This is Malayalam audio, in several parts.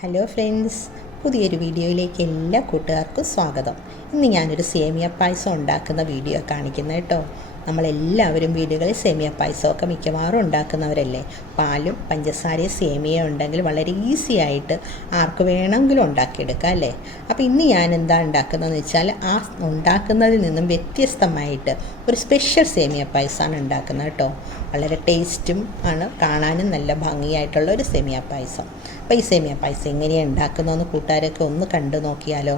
ഹലോ ഫ്രണ്ട്സ് പുതിയൊരു വീഡിയോയിലേക്ക് എല്ലാ കൂട്ടുകാർക്കും സ്വാഗതം. ഇന്ന് ഞാനൊരു സേമിയ പായസം ഉണ്ടാക്കുന്ന വീഡിയോ കാണിക്കുന്നത് കേട്ടോ. നമ്മളെല്ലാവരും വീടുകളിൽ സേമിയ പായസമൊക്കെ മിക്കവാറും ഉണ്ടാക്കുന്നവരല്ലേ? പാലും പഞ്ചസാരയും സേമിയ ഉണ്ടെങ്കിൽ വളരെ ഈസി ആയിട്ട് ആർക്ക് വേണമെങ്കിലും ഉണ്ടാക്കിയെടുക്കാം അല്ലേ? അപ്പോൾ ഇന്ന് ഞാൻ എന്താ ഉണ്ടാക്കുന്നതെന്ന് വെച്ചാൽ ആ ഉണ്ടാക്കുന്നതിൽ നിന്നും വ്യത്യസ്തമായിട്ട് ഒരു സ്പെഷ്യൽ സേമിയ പായസമാണ് ഉണ്ടാക്കുന്നത് കേട്ടോ. വളരെ ടേസ്റ്റും ആണ് കാണാനും നല്ല ഭംഗിയായിട്ടുള്ള ഒരു സേമിയ പായസം. അപ്പോൾ ഈ സേമിയ പായസം എങ്ങനെയാണ് ഉണ്ടാക്കുന്നതെന്ന് കൂട്ടുകാരൊക്കെ ഒന്ന് കണ്ടു നോക്കിയാലോ?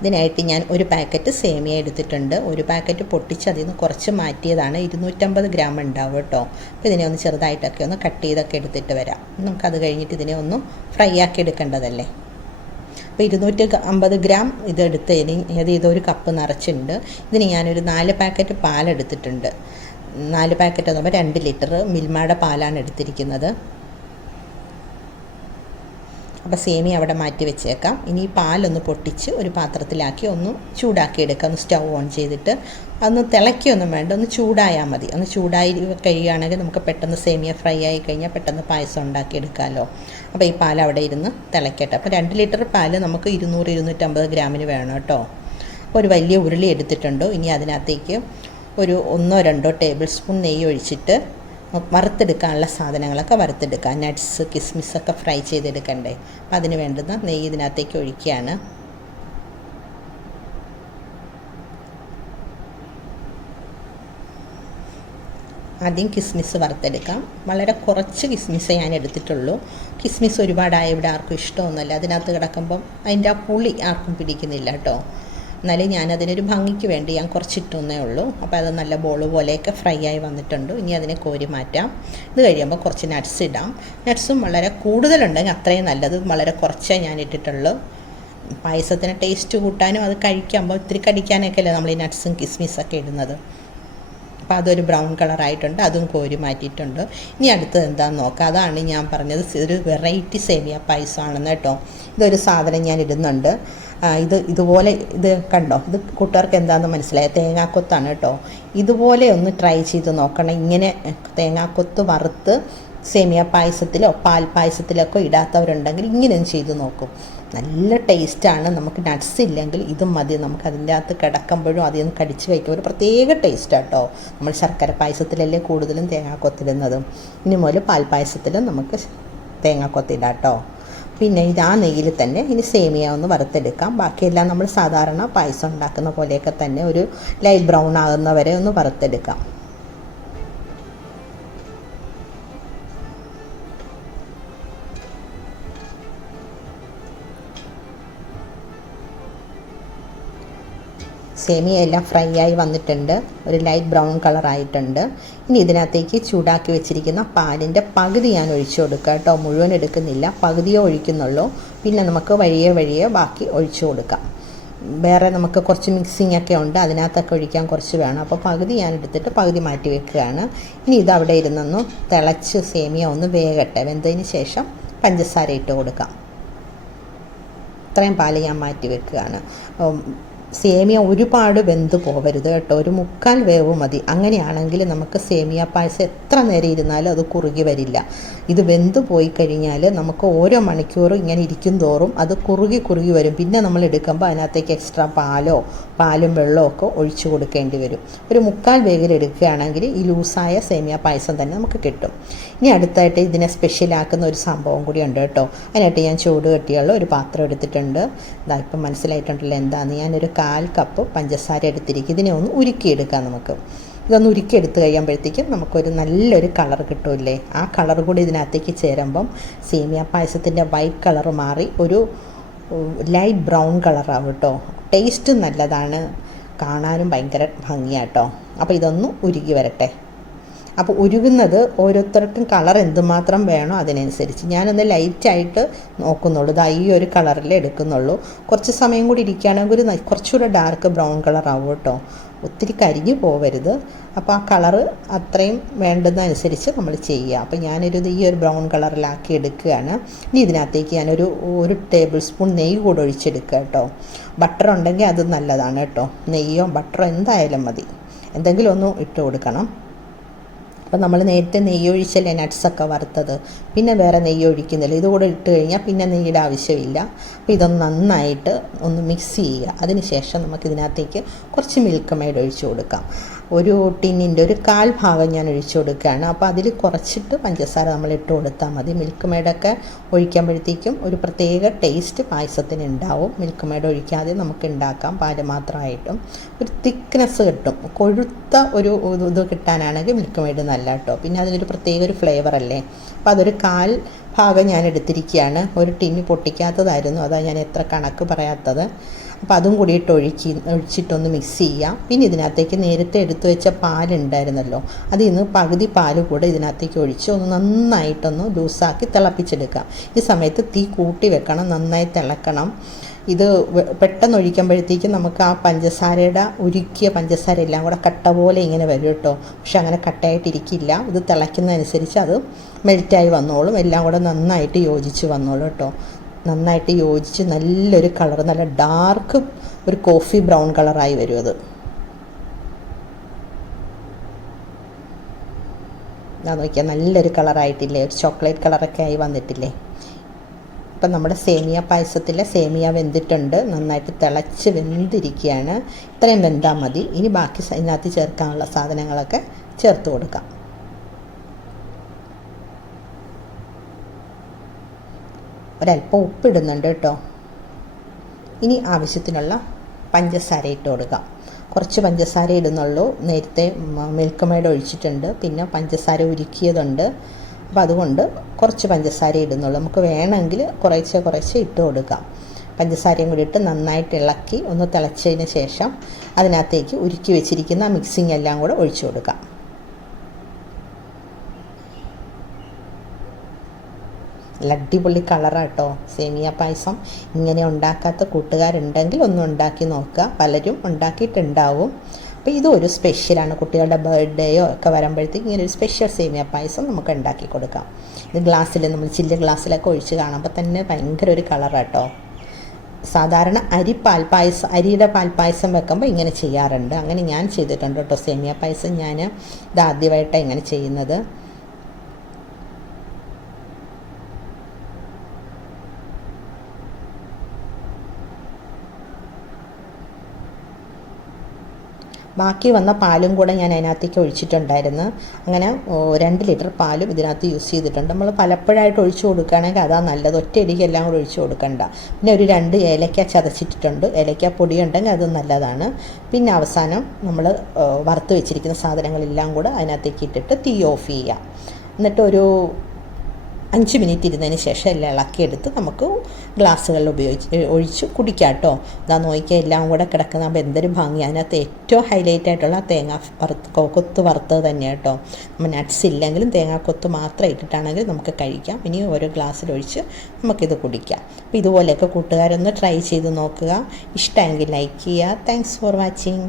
ഇതിനായിട്ട് ഞാൻ ഒരു പാക്കറ്റ് സേമിയ എടുത്തിട്ടുണ്ട്. ഒരു പാക്കറ്റ് പൊട്ടിച്ച് അതിൽ നിന്ന് കുറച്ച് മാറ്റിയതാണ്. ഇരുന്നൂറ്റമ്പത് ഗ്രാം ഉണ്ടാവും കേട്ടോ. അപ്പോൾ ഇതിനെ ഒന്ന് ചെറുതായിട്ടൊക്കെ ഒന്ന് കട്ട് ചെയ്തൊക്കെ എടുത്തിട്ട് വരാം. നമുക്കത് കഴിഞ്ഞിട്ട് ഇതിനെ ഒന്ന് ഫ്രൈ ആക്കി എടുക്കേണ്ടതല്ലേ? അപ്പോൾ ഇരുന്നൂറ്റി അമ്പത് ഗ്രാം ഇനി അത് ഇതൊരു കപ്പ് നിറച്ചിട്ടുണ്ട്. ഇതിന് ഞാനൊരു നാല് പാക്കറ്റ് പാലെടുത്തിട്ടുണ്ട്. നാല് പാക്കറ്റ് എന്ന് പറയുമ്പോൾ രണ്ട് ലിറ്റർ മിൽമയുടെ പാലാണ് എടുത്തിരിക്കുന്നത്. അപ്പോൾ സേമിയ അവിടെ മാറ്റി വെച്ചേക്കാം. ഇനി പാലൊന്ന് പൊട്ടിച്ച് ഒരു പാത്രത്തിലാക്കി ഒന്ന് ചൂടാക്കി എടുക്കാം ഒന്ന് സ്റ്റൗ ഓൺ ചെയ്തിട്ട് അതൊന്ന് തിളയ്ക്കൊന്നും വേണ്ട. ഒന്ന് ചൂടായാൽ മതി. ഒന്ന് ചൂടായി കഴിയുകയാണെങ്കിൽ നമുക്ക് പെട്ടെന്ന് സേമിയ ഫ്രൈ ആയി കഴിഞ്ഞാൽ പെട്ടെന്ന് പായസം ഉണ്ടാക്കി എടുക്കാമല്ലോ അപ്പോൾ ഈ പാൽ അവിടെ ഇരുന്ന് തിളയ്ക്കട്ടെ അപ്പോൾ രണ്ട് ലിറ്റർ പാൽ നമുക്ക് ഇരുന്നൂറ് ഇരുന്നൂറ്റമ്പത് ഗ്രാമിന് വേണം കേട്ടോ. ഒരു വലിയ ഉരുളി എടുത്തിട്ടുണ്ട്. ഇനി അതിനകത്തേക്ക് ഒരു ഒന്നോ രണ്ടോ ടേബിൾ സ്പൂൺ നെയ്യ് ഒഴിച്ചിട്ട് വറുത്തെടുക്കാനുള്ള സാധനങ്ങളൊക്കെ വറുത്തെടുക്കുക നട്ട്സ് കിസ്മിസൊക്കെ ഫ്രൈ ചെയ്തെടുക്കണ്ടേ. അപ്പം അതിന് വേണ്ടുന്ന നെയ്യ് ഇതിനകത്തേക്ക് ഒഴിക്കുകയാണ്. ആദ്യം കിസ്മിസ് വറുത്തെടുക്കാം. വളരെ കുറച്ച് കിസ്മിസ് ഞാൻ എടുത്തിട്ടുള്ളൂ. കിസ്മിസ് ഒരുപാടായ ഇവിടെ ആർക്കും ഇഷ്ടമൊന്നുമല്ല. അതിനകത്ത് കിടക്കുമ്പം അതിന്റെ ആ പുളി ആർക്കും പിടിക്കുന്നില്ല കേട്ടോ. എന്നാലും ഞാനതിനൊരു ഭംഗിക്ക് വേണ്ടി ഞാൻ കുറച്ചിട്ടുന്നേ ഉള്ളൂ. അപ്പോൾ അത് നല്ല ബോൾ പോലെയൊക്കെ ഫ്രൈ ആയി വന്നിട്ടുണ്ട്. ഇനി അതിനെ കോരി മാറ്റാം. ഇത് കഴിയുമ്പോൾ കുറച്ച് നട്ട്സ് ഇടാം. നട്ട്സും വളരെ കൂടുതലുണ്ടെങ്കിൽ അത്രയും നല്ലത്. വളരെ കുറച്ചേ ഞാൻ ഇട്ടിട്ടുള്ളൂ. പായസത്തിന് ടേസ്റ്റ് കൂട്ടാനും അത് കഴിക്കുമ്പോൾ ഇത്തിരി കടിക്കാനൊക്കെ അല്ലേ നമ്മൾ ഈ നട്ട്സും കിസ്മിസൊക്കെ ഇടുന്നത്. അപ്പോൾ അതൊരു ബ്രൗൺ കളറായിട്ടുണ്ട് അതും കോരി മാറ്റിയിട്ടുണ്ട്. ഇനി അടുത്തത് എന്താണെന്ന് നോക്കാം. അതാണ് ഞാൻ പറഞ്ഞത് ഒരു വെറൈറ്റി സേമിയ പായസമാണെന്ന് കേട്ടോ. ഇതൊരു സാധനം ഞാൻ ഇടുന്നുണ്ട്. ഇത് ഇതുപോലെ ഇത് കണ്ടോ? ഇത് കൂട്ടുകാർക്ക് എന്താണെന്ന് മനസ്സിലായി? തേങ്ങാക്കൊത്താണ് കേട്ടോ. ഇതുപോലെ ഒന്ന് ട്രൈ ചെയ്ത് നോക്കണം. ഇങ്ങനെ തേങ്ങാക്കൊത്ത് വറുത്ത് സേമിയ പായസത്തിലോ പാൽ പായസത്തിലൊക്കെ ഇടാത്തവരുണ്ടെങ്കിൽ ഇങ്ങനെ ചെയ്ത് നോക്കും. നല്ല ടേസ്റ്റാണ് നമുക്ക് നട്ട്സ് ഇല്ലെങ്കിൽ ഇതും മതി. നമുക്ക് അതിന്റെ അകത്ത് കിടക്കുമ്പോഴും അതിൽ നിന്ന് കടിച്ച് വയ്ക്കുമ്പോൾ ഒരു പ്രത്യേക ടേസ്റ്റാണ് കേട്ടോ നമ്മൾ ശർക്കര പായസത്തിലല്ലേ കൂടുതലും തേങ്ങാക്കൊത്തിടുന്നതും ഇനി മുതൽ പാൽ പായസത്തിലും നമുക്ക് തേങ്ങാക്കൊത്തിടാം കേട്ടോ പിന്നെ ഇത് ആ നെയ്യിൽ തന്നെ ഇനി സേമിയ ഒന്ന് വറുത്തെടുക്കാം. ബാക്കിയെല്ലാം നമ്മൾ സാധാരണ പായസം ഉണ്ടാക്കുന്ന പോലെയൊക്കെ തന്നെ ഒരു ലൈറ്റ് ബ്രൗൺ ആകുന്നവരെ ഒന്ന് വറുത്തെടുക്കാം. സേമിയ എല്ലാം ഫ്രൈ ആയി വന്നിട്ടുണ്ട്. ഒരു ലൈറ്റ് ബ്രൗൺ കളർ ആയിട്ടുണ്ട്. ഇനി ഇതിനകത്തേക്ക് ചൂടാക്കി വെച്ചിരിക്കുന്ന പാലിന്റെ പകുതി ഞാൻ ഒഴിച്ചു കൊടുക്കുക കേട്ടോ. മുഴുവൻ എടുക്കുന്നില്ല. പകുതിയോ ഒഴിക്കുന്നുള്ളൂ. പിന്നെ നമുക്ക് വഴിയെ വഴിയെ ബാക്കി ഒഴിച്ചു കൊടുക്കാം. വേറെ നമുക്ക് കുറച്ച് മിക്സിംഗ് ഒക്കെ ഉണ്ട്. അതിനകത്തൊക്കെ ഒഴിക്കാൻ കുറച്ച് വേണം. അപ്പോൾ പകുതി ഞാൻ എടുത്തിട്ട് പകുതി മാറ്റി വെക്കുകയാണ്. ഇനി ഇത് അവിടെ ഇരുന്നൊന്ന് തിളച്ച് സേമിയ ഒന്ന് വേകട്ടെ. വെന്തതിന് ശേഷം പഞ്ചസാര ഇട്ട് കൊടുക്കാം. ഇത്രയും പാൽ ഞാൻ മാറ്റി വെക്കുകയാണ്. സേമിയ ഒരുപാട് വെന്ത് പോവരുത് കേട്ടോ. ഒരു മുക്കാൽ വേവ് മതി. അങ്ങനെയാണെങ്കിൽ നമുക്ക് സേമിയ പായസം എത്ര നേരം ഇരുന്നാലും അത് കുറുകി വരില്ല. ഇത് വെന്ത് പോയി കഴിഞ്ഞാൽ നമുക്ക് ഓരോ മണിക്കൂറും ഇങ്ങനെ ഇരിക്കും തോറും അത് കുറുകി കുറുകി വരും. പിന്നെ നമ്മൾ എടുക്കുമ്പോൾ അതിനകത്തേക്ക് എക്സ്ട്രാ പാലോ പാലും വെള്ളമോ ഒക്കെ ഒഴിച്ചു കൊടുക്കേണ്ടി വരും. ഒരു മുക്കാൽ വേഗിൽ എടുക്കുകയാണെങ്കിൽ ഈ ലൂസായ സേമിയ പായസം തന്നെ നമുക്ക് കിട്ടും. ഇനി അടുത്തായിട്ട് ഇതിനെ സ്പെഷ്യലാക്കുന്ന ഒരു സംഭവം കൂടി ഉണ്ട് കേട്ടോ. അതിനായിട്ട് ഞാൻ ചൂട് കെട്ടിയുള്ള ഒരു പാത്രം എടുത്തിട്ടുണ്ട്. ഇതാ ഇപ്പം മനസ്സിലായിട്ടുണ്ടല്ലോ എന്താണെന്ന് ഞാനൊരു കാൽ കപ്പ് പഞ്ചസാര എടുത്തിരിക്കും. ഇതിനെ ഒന്ന് ഉരുക്കിയെടുക്കാം നമുക്ക്. ഇതൊന്ന് ഉരുക്കിയെടുത്ത് കഴിയുമ്പോഴത്തേക്കും നമുക്കൊരു നല്ലൊരു കളർ കിട്ടുമല്ലേ? ആ കളർ കൂടി ഇതിനകത്തേക്ക് ചേരുമ്പം സേമിയ പായസത്തിന്റെ വൈറ്റ് കളർ മാറി ഒരു ലൈറ്റ് ബ്രൗൺ കളറാവും കേട്ടോ. ടേസ്റ്റ് നല്ലതാണ്. കാണാനും ഭയങ്കര ഭംഗിയാട്ടോ. അപ്പോൾ ഇതൊന്ന് ഉരുകി വരട്ടെ. അപ്പോൾ ഉരുകുന്നത് ഓരോരുത്തർക്കും കളർ എന്തുമാത്രം വേണോ അതിനനുസരിച്ച്. ഞാനൊന്ന് ലൈറ്റായിട്ട് നോക്കുന്നുള്ളൂ. ഇതാ ഈ ഒരു കളറിൽ എടുക്കുന്നുള്ളൂ. കുറച്ച് സമയം കൂടി ഇരിക്കുകയാണെങ്കിൽ കുറച്ചുകൂടെ ഡാർക്ക് ബ്രൗൺ കളർ ആവും കേട്ടോ. ഒത്തിരി കരിഞ്ഞു പോവരുത്. അപ്പോൾ ആ കളറ് അത്രയും വേണ്ടുന്നതനുസരിച്ച് നമ്മൾ ചെയ്യുക. അപ്പോൾ ഞാനൊരു ഈ ഒരു ബ്രൗൺ കളറിലാക്കി എടുക്കുകയാണ്. ഇനി ഇതിനകത്തേക്ക് ഞാനൊരു ഒരു ടേബിൾ സ്പൂൺ നെയ്യ് കൂടെ ഒഴിച്ചെടുക്കുക കേട്ടോ. ബട്ടർ ഉണ്ടെങ്കിൽ അത് നല്ലതാണ് കേട്ടോ. നെയ്യോ ബട്ടറോ എന്തായാലും മതി. എന്തെങ്കിലും ഒന്ന് ഇട്ട് കൊടുക്കണം അപ്പോൾ നമ്മൾ നേരത്തെ നെയ്യൊഴിച്ചല്ലേ നട്ട്സൊക്കെ വറുത്തത്. പിന്നെ വേറെ നെയ്യ് ഒഴിക്കുന്നില്ല ഇതുകൂടെ ഇട്ട് കഴിഞ്ഞാൽ പിന്നെ നെയ്യുടെ ആവശ്യമില്ല. അപ്പോൾ ഇതൊന്ന് നന്നായിട്ട് ഒന്ന് മിക്സ് ചെയ്യുക. അതിനുശേഷം നമുക്ക് ഇതിനകത്തേക്ക് കുറച്ച് മിൽക്ക് മെയ്ഡ് ഒഴിച്ചു കൊടുക്കാം. ഒരു ടിന്നിന്റെ ഒരു കാൽ ഭാഗം ഞാൻ ഒഴിച്ചു കൊടുക്കുകയാണ്. അപ്പോൾ അതിൽ കുറച്ചിട്ട് പഞ്ചസാര നമ്മൾ ഇട്ട് കൊടുത്താൽ മതി. മിൽക്ക് മെയ്ഡൊക്കെ ഒഴിക്കുമ്പോഴത്തേക്കും ഒരു പ്രത്യേക ടേസ്റ്റ് പായസത്തിന് ഉണ്ടാവും. മിൽക്ക് മെയ്ഡ് ഒഴിക്കാതെ നമുക്ക് ഉണ്ടാക്കാം. പാൽ മാത്രമായിട്ടും. ഒരു തിക്നെസ് കിട്ടും. കൊഴുത്ത ഒരു ഇത് കിട്ടാനാണെങ്കിൽ മിൽക്ക് മെയ്ഡ് നല്ല കേട്ടോ പിന്നെ അതിനൊരു പ്രത്യേക ഒരു ഫ്ലേവർ അല്ലേ? അപ്പോൾ അതൊരു കാൽ ഭാഗം ഞാൻ എടുത്തിരിക്കുകയാണ്. ഒരു ടിന്നി പൊട്ടിക്കാത്തതായിരുന്നു. അതാണ് ഞാൻ എത്ര കണക്ക് പറയാത്തത്. അപ്പോൾ അതും കൂടി ഇട്ട് ഒഴിച്ച് ഒഴിച്ചിട്ടൊന്ന് മിക്സ് ചെയ്യാം. പിന്നെ ഇതിനകത്തേക്ക് നേരത്തെ എടുത്തു വെച്ച പാലുണ്ടായിരുന്നല്ലോ അതിൽ നിന്ന് പകുതി പാൽ കൂടെ ഇതിനകത്തേക്ക് ഒഴിച്ച് ഒന്ന് നന്നായിട്ടൊന്ന് ലൂസാക്കി തിളപ്പിച്ചെടുക്കാം. ഈ സമയത്ത് തീ കൂട്ടി വെക്കണം നന്നായി തിളക്കണം. ഇത് പെട്ടെന്ന് ഒഴിക്കുമ്പോഴത്തേക്കും നമുക്ക് ആ പഞ്ചസാരയുടെ ഉരുക്കിയ പഞ്ചസാര എല്ലാം കൂടെ കട്ട പോലെ ഇങ്ങനെ വരും കേട്ടോ. പക്ഷെ അങ്ങനെ കട്ടയായിട്ടിരിക്കില്ല ഇത് തിളയ്ക്കുന്നതനുസരിച്ച് അത് മെൽറ്റായി വന്നോളും. എല്ലാം കൂടെ നന്നായിട്ട് യോജിച്ച് വന്നോളും കേട്ടോ. നന്നായിട്ട് യോജിച്ച് നല്ലൊരു കളർ നല്ല ഡാർക്ക് ഒരു കോഫി ബ്രൗൺ കളറായി വരും അത്. അതാ നോക്കിയാൽ നല്ലൊരു കളറായിട്ടില്ലേ ഒരു ചോക്ലേറ്റ് കളറൊക്കെ ആയി വന്നിട്ടില്ലേ? ഇപ്പം നമ്മുടെ സേമിയ പായസത്തിലെ സേമിയ വെന്തിട്ടുണ്ട്. നന്നായിട്ട് തിളച്ച് വെന്തിരിക്കുകയാണ്. ഇത്രയും വെന്താൽ മതി. ഇനി ബാക്കി ഇതിനകത്ത് ചേർക്കാനുള്ള സാധനങ്ങളൊക്കെ ചേർത്ത് കൊടുക്കാം. ഒരല്പം ഉപ്പിടുന്നുണ്ട് കേട്ടോ. ഇനി ആവശ്യത്തിനുള്ള പഞ്ചസാര ഇട്ട് കൊടുക്കാം. കുറച്ച് പഞ്ചസാര ഇടുന്നുള്ളൂ. നേരത്തെ മിൽക്ക് മേഡ് ഒഴിച്ചിട്ടുണ്ട്. പിന്നെ പഞ്ചസാര ഉരുക്കിയതുണ്ട്. അപ്പോൾ അതുകൊണ്ട് കുറച്ച് പഞ്ചസാര ഇടുന്നുള്ളൂ. നമുക്ക് വേണമെങ്കിൽ കുറേശ്ശെ കുറേശ്ശെ ഇട്ട് കൊടുക്കാം. പഞ്ചസാരയും കൂടി ഇട്ട് നന്നായിട്ട് ഇളക്കി ഒന്ന് തിളച്ചതിന് ശേഷം അതിനകത്തേക്ക് ഉരുക്കി വെച്ചിരിക്കുന്ന മിക്സിങ് എല്ലാം കൂടെ ഒഴിച്ചു കൊടുക്കാം. നല്ല അടിപൊളി കളറാട്ടോ. സേമിയ പായസം. ഇങ്ങനെ ഉണ്ടാക്കാത്ത കൂട്ടുകാരുണ്ടെങ്കിൽ ഒന്ന് ഉണ്ടാക്കി നോക്കുക. പലരും ഉണ്ടാക്കിയിട്ടുണ്ടാവും. അപ്പോൾ ഇതും ഒരു സ്പെഷ്യലാണ് കുട്ടികളുടെ ബർത്ത്ഡേയോ ഒക്കെ വരുമ്പോഴത്തേക്ക് ഇങ്ങനെ ഒരു സ്പെഷ്യൽ സേമിയ പായസം നമുക്ക് ഉണ്ടാക്കി കൊടുക്കാം. ഇത് ഗ്ലാസ്സിൽ നമ്മൾ ചില്ല് ഗ്ലാസ്സിലൊക്കെ ഒഴിച്ച് കാണുമ്പോൾ തന്നെ ഭയങ്കര ഒരു കളറാട്ടോ സാധാരണ അരി പാൽപ്പായസം അരിയുടെ പാൽപ്പായസം വെക്കുമ്പോൾ ഇങ്ങനെ ചെയ്യാറുണ്ട്. അങ്ങനെ ഞാൻ ചെയ്തിട്ടുണ്ട് കേട്ടോ. സേമിയ പായസം ഞാൻ ഇത് ആദ്യമായിട്ടാണ് ഇങ്ങനെ ചെയ്യുന്നത്. ബാക്കി വന്ന പാലും കൂടെ ഞാൻ അതിനകത്തേക്ക് ഒഴിച്ചിട്ടുണ്ടായിരുന്നു. അങ്ങനെ രണ്ട് ലിറ്റർ പാലും ഇതിനകത്ത് യൂസ് ചെയ്തിട്ടുണ്ട്. നമ്മൾ പലപ്പോഴായിട്ട് ഒഴിച്ചു കൊടുക്കുകയാണെങ്കിൽ അതാ നല്ലത്. ഒറ്റയടിക്ക് എല്ലാം കൂടെ ഒഴിച്ചു കൊടുക്കണ്ട. പിന്നെ ഒരു രണ്ട് ഏലക്ക ചതച്ചിട്ടിട്ടുണ്ട്. ഏലക്ക പൊടി ഉണ്ടെങ്കിൽ അത് നല്ലതാണ്. പിന്നെ അവസാനം നമ്മൾ വറുത്ത് വെച്ചിരിക്കുന്ന സാധനങ്ങളെല്ലാം കൂടെ അതിനകത്തേക്ക് ഇട്ടിട്ട് തീ ഓഫ് ചെയ്യുക. എന്നിട്ട് ഒരു അഞ്ച് മിനിറ്റ് ഇരുന്നതിന് ശേഷം എല്ലാം ഇളക്കിയെടുത്ത് നമുക്ക് ഗ്ലാസ്സുകളിൽ ഉപയോഗിച്ച് ഒഴിച്ച് കുടിക്കാം കേട്ടോ. ഇതാ നോക്കിയാൽ എല്ലാം കൂടെ കിടക്കുന്ന അപ്പോൾ എന്തൊരു ഭംഗി. അതിനകത്ത് ഏറ്റവും ഹൈലൈറ്റ് ആയിട്ടുള്ള തേങ്ങ വറുത്ത് കൊത്ത് വറുത്തത് തന്നെയാണ് കേട്ടോ. നമ്മൾ നട്ട്സ് ഇല്ലെങ്കിലും തേങ്ങാക്കൊത്ത് മാത്രം ഇട്ടിട്ടാണെങ്കിൽ നമുക്ക് കഴിക്കാം. ഇനി ഓരോ ഗ്ലാസ്സിലൊഴിച്ച് നമുക്കിത് കുടിക്കാം. അപ്പോൾ ഇതുപോലെയൊക്കെ കൂട്ടുകാരൊന്ന് ട്രൈ ചെയ്ത് നോക്കുക. ഇഷ്ടമെങ്കിൽ ലൈക്ക് ചെയ്യുക. Thanks for watching